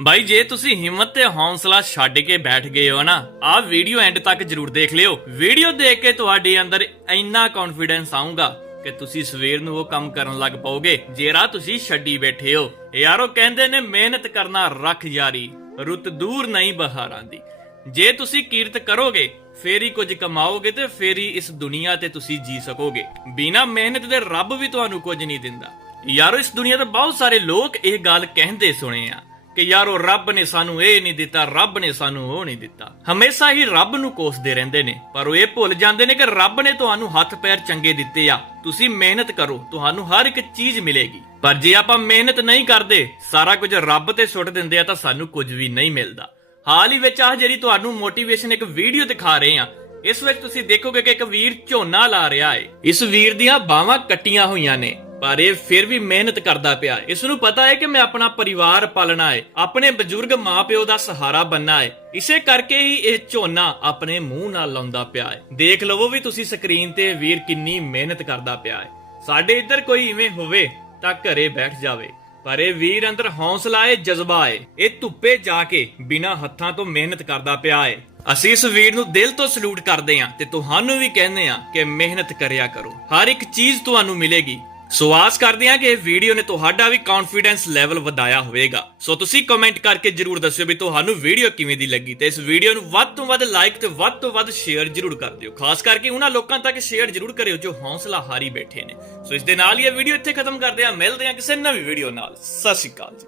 ਬਾਈ, ਜੇ ਤੁਸੀਂ ਹਿੰਮਤ ਤੇ ਹੌਸਲਾ ਛੱਡ ਕੇ ਬੈਠ ਗਏ ਹੋ ਨਾ, ਆਹ ਵੀਡੀਓ ਐਂਡ ਤੱਕ ਜਰੂਰ ਦੇਖ ਲਿਓ। ਵੀਡੀਓ ਦੇਖ ਕੇ ਤੁਹਾਡੇ ਅੰਦਰ ਇੰਨਾ ਕੌਨਫੀਡੈਂਸ ਆਊਗਾ ਕਿ ਤੁਸੀਂ ਸਵੇਰ ਨੂੰ ਉਹ ਕੰਮ ਕਰਨ ਲੱਗ ਪਾਓਗੇ ਜਿਹੜਾ ਤੁਸੀਂ ਛੱਡੀ ਬੈਠੇ ਹੋ। ਯਾਰੋ, ਕਹਿੰਦੇ ਨੇ ਮਿਹਨਤ ਕਰਨਾ ਰੱਖ ਯਾਰੀ, ਰੁੱਤ ਦੂਰ ਨਹੀਂ ਬਹਾਰਾਂ ਦੀ। ਜੇ ਤੁਸੀਂ ਕੀਰਤ ਕਰੋਗੇ, ਫੇਰ ਹੀ ਕੁਝ ਕਮਾਓਗੇ ਤੇ ਫੇਰ ਹੀ ਇਸ ਦੁਨੀਆ ਤੇ ਤੁਸੀਂ ਜੀ ਸਕੋਗੇ। ਬਿਨਾ ਮਿਹਨਤ ਦੇ ਰੱਬ ਵੀ ਤੁਹਾਨੂੰ ਕੁਝ ਨਹੀਂ ਦਿੰਦਾ। ਯਾਰੋ, ਇਸ ਦੁਨੀਆ ਤੇ ਬਹੁਤ ਸਾਰੇ ਲੋਕ ਇਹ ਗੱਲ ਕਹਿੰਦੇ ਸੁਣੇ ਆ। ਕਿ ਯਾਰੋ ਰੱਬ ਨੇ ਸਾਨੂੰ ਇਹ ਨਹੀਂ ਦਿੱਤਾ, ਰੱਬ ਨੇ ਸਾਨੂੰ ਉਹ ਨਹੀਂ ਦਿੱਤਾ। ਹਮੇਸ਼ਾ ਹੀ ਰੱਬ ਨੂੰ ਕੋਸਦੇ ਰਹਿੰਦੇ ਨੇ, ਪਰ ਉਹ ਇਹ ਭੁੱਲ ਜਾਂਦੇ ਨੇ ਕਿ ਰੱਬ ਨੇ ਤੁਹਾਨੂੰ ਹੱਥ ਪੈਰ ਚੰਗੇ ਦਿੱਤੇ ਆ। ਤੁਸੀਂ ਮਿਹਨਤ ਕਰੋ, ਤੁਹਾਨੂੰ ਹਰ ਇੱਕ ਚੀਜ਼ ਮਿਲੇਗੀ। ਪਰ ਜੇ ਆਪਾਂ ਮਿਹਨਤ ਨਹੀਂ ਕਰਦੇ, ਸਾਰਾ ਕੁਝ ਰੱਬ ਤੇ ਸੁੱਟ ਦਿੰਦੇ ਆ ਤਾਂ ਸਾਨੂੰ ਕੁਝ ਵੀ ਨਹੀਂ ਮਿਲਦਾ। ਹਾਲ ਹੀ ਵਿੱਚ ਆਹ ਜਿਹੜੀ ਤੁਹਾਨੂੰ ਮੋਟੀਵੇਸ਼ਨ ਇੱਕ ਵੀਡੀਓ ਦਿਖਾ ਰਹੇ ਆ, ਇਸ ਵਿੱਚ ਤੁਸੀਂ ਦੇਖੋਗੇ ਕਿ ਇੱਕ ਵੀਰ ਝੋਨਾ ਲਾ ਰਿਹਾ ਏ। ਇਸ ਵੀਰ ਦੀਆਂ ਬਾਹਾਂ ਕੱਟੀਆਂ ਹੋਈਆਂ ਨੇ। ਪਰ ਇਹ ਫਿਰ ਵੀ ਮਿਹਨਤ ਕਰਦਾ ਪਿਆ ਇਸ ਨੂੰ ਪਤਾ ਹੈ ਕਿ ਮੈਂ ਆਪਣਾ ਪਰਿਵਾਰ ਪਾਲਣਾ ਹੈ। ਆਪਣੇ ਬਜ਼ੁਰਗ ਮਾਪਿਓ ਦਾ ਸਹਾਰਾ ਬੰਨਾ ਹੈ। ਇਸੇ ਕਰਕੇ ਹੀ ਇਹ ਝੋਨਾ ਆਪਣੇ ਮੂੰਹ ਨਾਲ ਲਾਉਂਦਾ ਪਿਆ ਹੈ। ਦੇਖ ਲਵੋ ਵੀ ਤੁਸੀਂ ਸਕਰੀਨ ਤੇ ਵੀਰ ਕਿੰਨੀ ਮਿਹਨਤ ਕਰਦਾ ਪਿਆ ਹੈ। ਸਾਡੇ ਇੱਧਰ ਕੋਈ ਇਵੇਂ ਹੋਵੇ ਤਾਂ ਘਰੇ ਬੈਠ ਜਾਵੇ। ਪਰ ਇਹ ਵੀਰ ਅੰਦਰ ਹੌਸਲਾ ਏ ਜਜ਼ਬਾ ਹੈ। ਇਹ ਧੁੱਪੇ ਜਾ ਕੇ ਬਿਨਾਂ ਹੱਥਾਂ ਤੋਂ ਮਿਹਨਤ ਕਰਦਾ ਪਿਆ ਹੈ। ਅਸੀਂ ਇਸ ਵੀਰ ਨੂੰ ਦਿਲ ਤੋਂ ਸਲੂਟ ਕਰਦੇ ਹਾਂ ਤੇ ਤੁਹਾਨੂੰ ਵੀ ਕਹਿੰਦੇ ਆਂ ਕਿ ਮਿਹਨਤ ਕਰਿਆ ਕਰੋ। ਹਰ ਇੱਕ ਚੀਜ਼ ਤੁਹਾਨੂੰ ਮਿਲੇਗੀ। ਸੋ ਆਸ ਕਰਦੇ ਹਾਂ ਕਿ ਇਹ ਵੀਡੀਓ ਨੇ ਤੁਹਾਡਾ ਵੀ ਕੌਨਫੀਡੈਂਸ ਲੈਵਲ ਵਧਾਇਆ ਹੋਵੇਗਾ। ਸੋ ਤੁਸੀਂ ਕਮੈਂਟ ਕਰਕੇ ਜਰੂਰ ਦੱਸਿਓ ਵੀ ਤੁਹਾਨੂੰ ਵੀਡੀਓ ਕਿਵੇਂ ਦੀ ਲੱਗੀ ਤੇ ਇਸ ਵੀਡੀਓ ਨੂੰ ਵੱਧ ਤੋਂ ਵੱਧ ਲਾਈਕ ਤੇ ਵੱਧ ਤੋਂ ਵੱਧ ਸ਼ੇਅਰ ਜਰੂਰ ਕਰ ਦਿਓ। ਖਾਸ ਕਰਕੇ ਉਹਨਾਂ ਲੋਕਾਂ ਤੱਕ ਸ਼ੇਅਰ ਜਰੂਰ ਕਰਿਓ ਜੋ ਹੌਸਲਾ ਹਾਰੀ ਬੈਠੇ ਨੇ। ਸੋ ਇਸ ਦੇ ਨਾਲ ਹੀ ਇਹ ਵੀਡੀਓ ਇੱਥੇ ਖਤਮ ਕਰਦੇ ਹਾਂ। ਮਿਲਦੇ ਹਾਂ ਕਿਸੇ ਨਵੀਂ ਵੀਡੀਓ ਨਾਲ। ਸਤਿ ਸ਼੍ਰੀ ਅਕਾਲ ਜੀ।